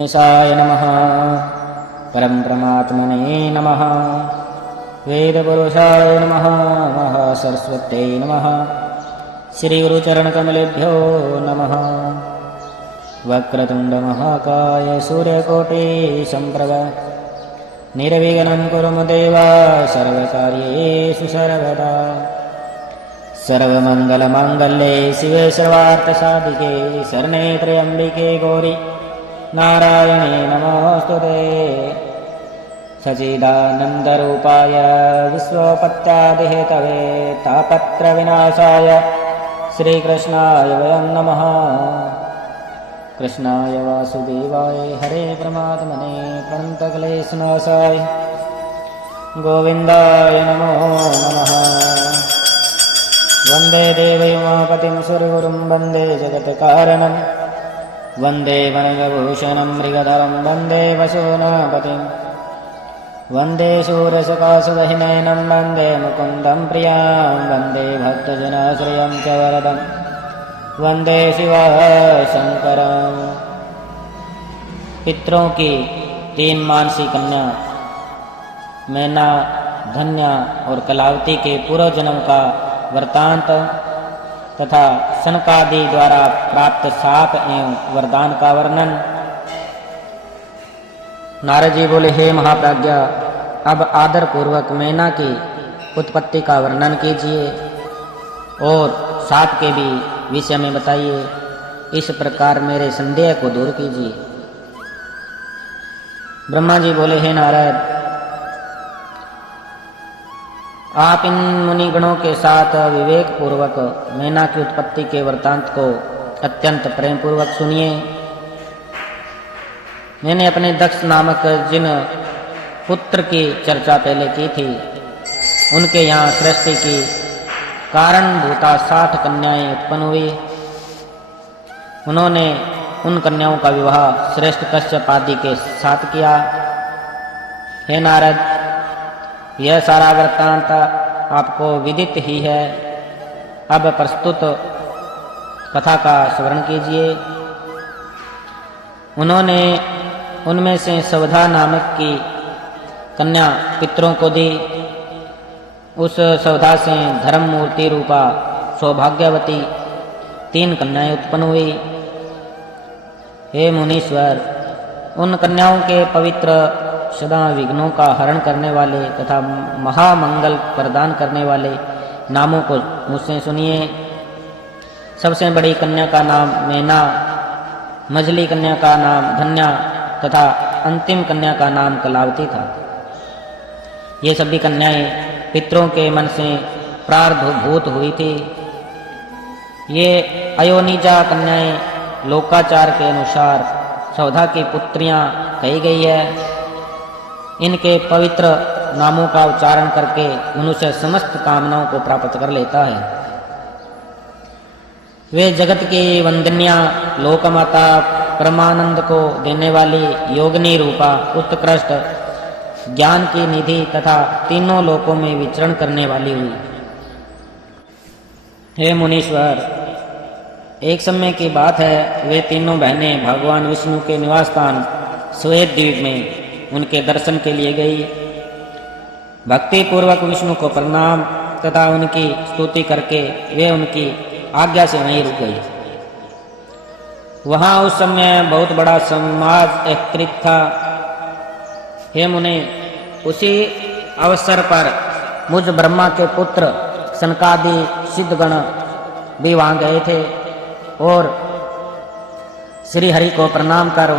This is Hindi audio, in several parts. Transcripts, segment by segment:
गणेशाय नमः। परमब्रह्मात्मने नमः। वेदपुरुषाय नमः। महासरस्वत्यै नमः। श्रीगुरुचरणकमलेभ्यो नमः। वक्रतुण्डमहाकाय सूर्यकोटिसम्प्रभ निर्विघ्नं कुरु देव सर्वकार्येषु सर्वदा। सर्वमङ्गलमाङ्गल्ये शिवे सर्वार्थसाधिके शरणे त्र्यम्बिके गौरी नारायणे नमोऽस्तुते। सच्चिदानन्दरूपाय विश्वोपत्यादिहेतवे तापत्रविनाशाय श्रीकृष्णाय वयं नमः। कृष्णाय वासुदेवाय हरे परमात्मने प्रणतक्लेशनाशाय गोविन्दाय नमो नमः। वन्दे देवयुमापतिं सुरगुरुं वन्दे जगत्कारणं वन्दे वनगभूषणं मृगधरं वन्दे वसूनापतिं वन्दे शूरसकाशुवहिनयनं वन्दे मुकुन्दं प्रियां वन्दे भक्तजनाश्रयं च वरदं वन्दे शिवशङ्करं। पितरों की तीन मानसी कन्या मैना, धन्या और कलावती के पूर्व जन्म का वृत्तांत तथा सनकादि द्वारा प्राप्त शाप एवं वरदान का वर्णन। नारद जी बोले, हे महाप्राज्ञा, अब आदर पूर्वक मैना की उत्पत्ति का वर्णन कीजिए और शाप के भी विषय में बताइए। इस प्रकार मेरे संदेह को दूर कीजिए। ब्रह्मा जी बोले, हे नारद, आप इन मुनिगणों के साथ विवेक पूर्वक मैना की उत्पत्ति के वृत्तांत को अत्यंत प्रेम पूर्वक सुनिए। मैंने अपने दक्ष नामक जिन पुत्र की चर्चा पहले की थी, उनके यहाँ सृष्टि की कारणभूता 60 कन्याएं उत्पन्न हुई। उन्होंने उन कन्याओं का विवाह श्रेष्ठ कश्यप आदि के साथ किया। हे नारद, यह सारा वृत्तांत आपको विदित ही है। अब प्रस्तुत कथा का स्मरण कीजिए। उन्होंने उनमें से सवधा नामक की कन्या पितरों को दी। उस सवधा से धर्म मूर्ति रूपा सौभाग्यवती 3 कन्याएं उत्पन्न हुई। हे मुनीश्वर, उन कन्याओं के पवित्र सदा विघ्नों का हरण करने वाले तथा महामंगल प्रदान करने वाले नामों को मुझसे सुनिए। सबसे बड़ी कन्या का नाम मैना, मझली कन्या का नाम धन्या तथा अंतिम कन्या का नाम कलावती था। ये सभी कन्याएं पितरों के मन से प्रारब्धभूत हुई थी। ये अयोनिजा कन्याएं लोकाचार के अनुसार सौधा की पुत्रियां कही गई है। इनके पवित्र नामों का उच्चारण करके मनुष्य समस्त कामनाओं को प्राप्त कर लेता है। वे जगत की वंदनिया लोकमाता परमानंद को देने वाली योगिनी रूपा उत्कृष्ट ज्ञान की निधि तथा तीनों लोकों में विचरण करने वाली हुई। हे मुनीश्वर, एक समय की बात है, वे तीनों बहनें भगवान विष्णु के निवास स्थान श्वेत द्वीप में उनके दर्शन के लिए गई। भक्ति पूर्वक विष्णु को प्रणाम तथा उनकी स्तुति करके वे उनकी आज्ञा से वहीं रुक गई। वहां उस समय बहुत बड़ा समाज एकत्रित था। हे मुने, उसी अवसर पर मुझ ब्रह्मा के पुत्र सनकादि सिद्धगण भी वहां गए थे और श्री हरि को प्रणाम कर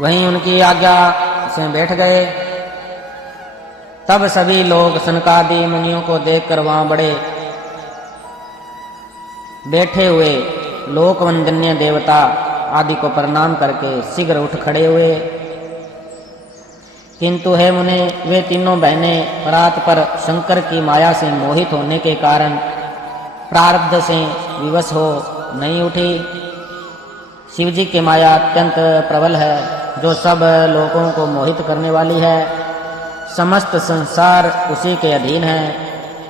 वहीं उनकी आज्ञा से बैठ गए। तब सभी लोग सनकादि मुनियों को देखकर वहां बड़े बैठे हुए लोकवंदनीय देवता आदि को प्रणाम करके शीघ्र उठ खड़े हुए। किंतु हे मुने, वे तीनों बहनें परात पर शंकर की माया से मोहित होने के कारण प्रारब्ध से विवश हो नहीं उठी। शिवजी की माया अत्यंत प्रबल है, जो सब लोगों को मोहित करने वाली है। समस्त संसार उसी के अधीन है।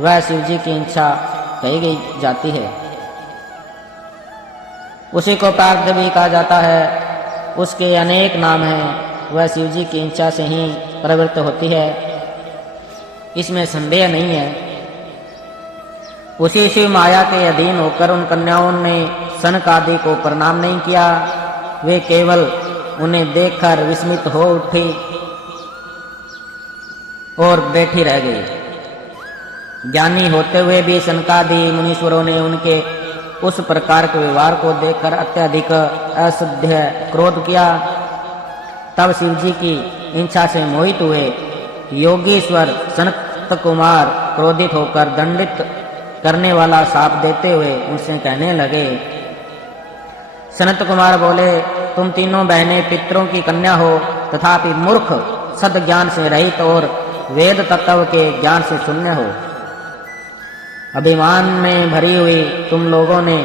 वह शिवजी की इच्छा कही गई जाती है। उसी को प्रारब्ध भी कहा जाता है। उसके अनेक नाम हैं, वह शिव जी की इच्छा से ही प्रवृत्त होती है, इसमें संदेह नहीं है। उसी शिव माया के अधीन होकर उन कन्याओं ने सनक आदि को प्रणाम नहीं किया, वे केवल उन्हें देखकर विस्मित हो उठी और बैठी रह गई। ज्ञानी होते हुए भी सनकादि मुनीश्वरों ने उनके उस प्रकार के व्यवहार को देखकर अत्यधिक असह्य क्रोध किया। तब शिव जी की इच्छा से मोहित हुए योगीश्वर सनत कुमार क्रोधित होकर दंडित करने वाला शाप देते हुए उनसे कहने लगे। सनत कुमार बोले, तुम तीनों बहनें पितरों की कन्या हो, तथापि मूर्ख, सद ज्ञान से रहित और वेद तत्व के ज्ञान से शून्य हो। अभिमान में भरी हुई तुम लोगों ने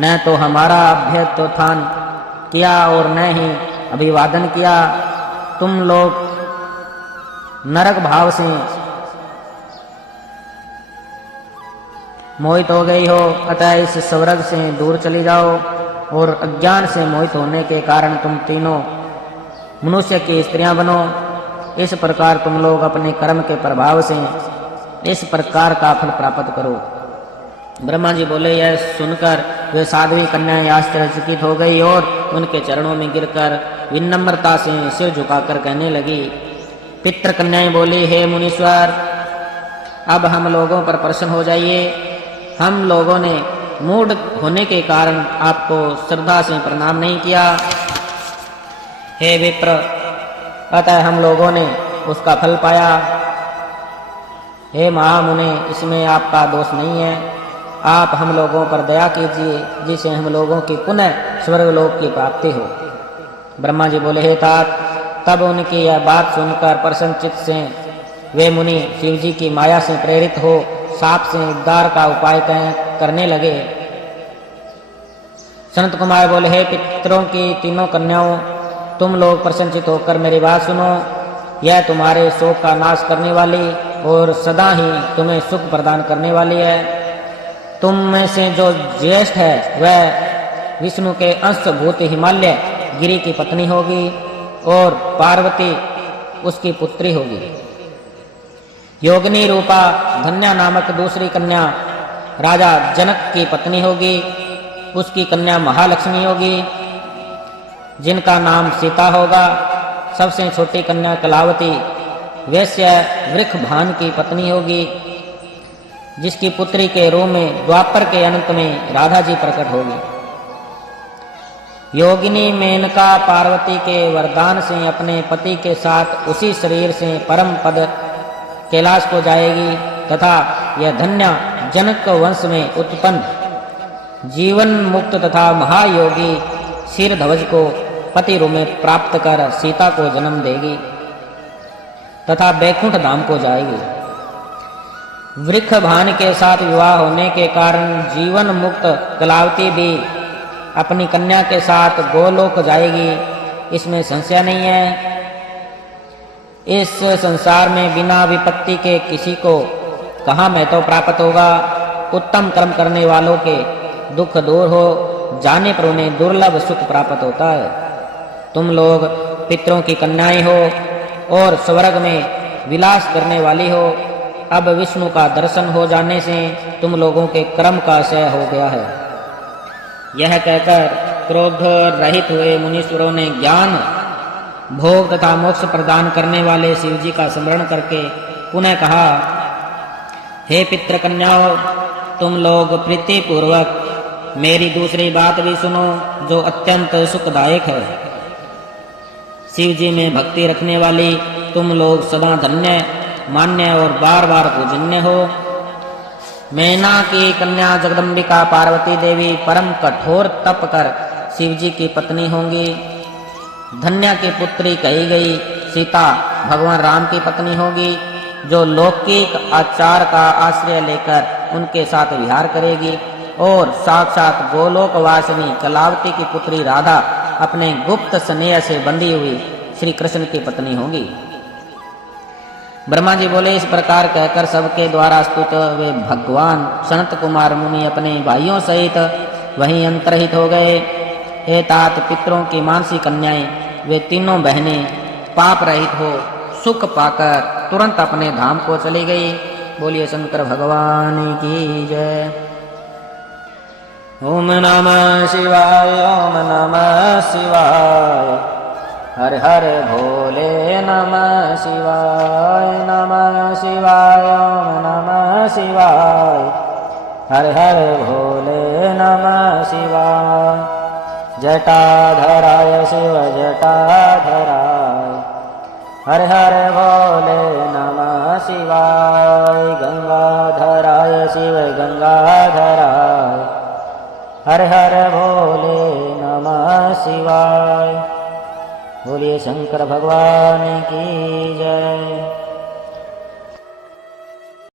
न तो हमारा अभ्युत्थान किया और न ही अभिवादन किया। तुम लोग नरक भाव से मोहित हो गई हो, अतः इस स्वर्ग से दूर चली जाओ। और अज्ञान से मोहित होने के कारण तुम तीनों मनुष्य की स्त्रियां बनो। इस प्रकार तुम लोग अपने कर्म के प्रभाव से इस प्रकार का फल प्राप्त करो। ब्रह्मा जी बोले, यह सुनकर वे साध्वी कन्याएं आश्चर्यचकित हो गई और उनके चरणों में गिरकर विनम्रता से सिर झुकाकर कहने लगी। पितृ कन्याएं बोली, हे मुनीश्वर, अब हम लोगों पर प्रसन्न हो जाइए। हम लोगों ने मूढ़ होने के कारण आपको श्रद्धा से प्रणाम नहीं किया। हे विप्र, अतः हम लोगों ने उसका फल पाया। हे महामुने, इसमें आपका दोष नहीं है। आप हम लोगों पर दया कीजिए, जिससे हम लोगों की पुनः स्वर्गलोक की प्राप्ति हो। ब्रह्मा जी बोले, हे तात। तब उनकी यह बात सुनकर प्रसन्नचित्त से वे मुनि शिव जी की माया से प्रेरित हो साप से उद्धार का उपाय करने लगे। सनत कुमार बोले, हे पितरों की तीनों कन्याओं, तुम लोग प्रसन्नचित होकर मेरी बात सुनो। यह तुम्हारे शोक का नाश करने वाली और सदा ही तुम्हें सुख प्रदान करने वाली है। तुम में से जो ज्येष्ठ है वह विष्णु के अंशभूत हिमालय गिरी की पत्नी होगी और पार्वती उसकी पुत्री होगी। योगिनी रूपा धन्या नामक दूसरी कन्या राजा जनक की पत्नी होगी। उसकी कन्या महालक्ष्मी होगी, जिनका नाम सीता होगा। सबसे छोटी कन्या कलावती वैश्य वृषभान की पत्नी होगी, जिसकी पुत्री के रूप में द्वापर के अंत में राधा जी प्रकट होगी। योगिनी मेनका पार्वती के वरदान से अपने पति के साथ उसी शरीर से परम पद कैलाश को जाएगी तथा यह धन्या जनक वंश में उत्पन्न जीवन मुक्त तथा महायोगी शीरध्वज को पति रूप में प्राप्त कर सीता को जन्म देगी तथा बैकुंठ धाम को जाएगी। वृषभान के साथ विवाह होने के कारण जीवन मुक्त कलावती भी अपनी कन्या के साथ गोलोक जाएगी, इसमें संशय नहीं है। इस संसार में बिना विपत्ति के किसी को कहाँ महत्व प्राप्त होगा। उत्तम कर्म करने वालों के दुख दूर हो जाने पर उन्हें दुर्लभ सुख प्राप्त होता है। तुम लोग पितरों की कन्याएं हो और स्वर्ग में विलास करने वाली हो। अब विष्णु का दर्शन हो जाने से तुम लोगों के कर्म का क्षय हो गया है। यह कहकर क्रोध रहित हुए मुनीश्वरों ने ज्ञान भोग तथा मोक्ष प्रदान करने वाले शिव जी का स्मरण करके पुनः कहा, हे पितृ कन्याओं, तुम लोग प्रीति पूर्वक मेरी दूसरी बात भी सुनो जो अत्यंत सुखदायक है। शिव जी में भक्ति रखने वाली तुम लोग सदा धन्य, मान्य और बार बार पूजन्य हो। मैना की कन्या जगदम्बिका पार्वती देवी परम कठोर तप कर शिव जी की पत्नी होंगी। धन्या की पुत्री कही गई सीता भगवान राम की पत्नी होगी, जो लौकिक आचार का आश्रय लेकर उनके साथ विहार करेगी। और साक्षात गोलोक वासिनी कलावती की पुत्री राधा अपने गुप्त स्नेह से बंधी हुई श्री कृष्ण की पत्नी होगी। ब्रह्मा जी बोले, इस प्रकार कहकर सबके द्वारा स्तुत वे भगवान सनत कुमार मुनि अपने भाइयों सहित वहीं अंतरहित हो गए। हे तात, पितरों की मानसी कन्याएं वे तीनों बहनें पाप रहित हो सुख पाकर तुरंत अपने धाम को चली गई। बोलिए शंकर भगवान की जय। ओम नमः शिवाय, ओम नमः शिवाय, हर हर भोले नमः शिवाय, नमः शिवाय, ओम नमः शिवाय, हर हर भोले नमः शिवाय। जटाधराय शिव जटाधराय, हर हर भोले नमः शिवाय। गंगाधराय शिव गंगाधराय, हर हर भोले नमः शिवाय। बोलिए शंकर भगवान की जय।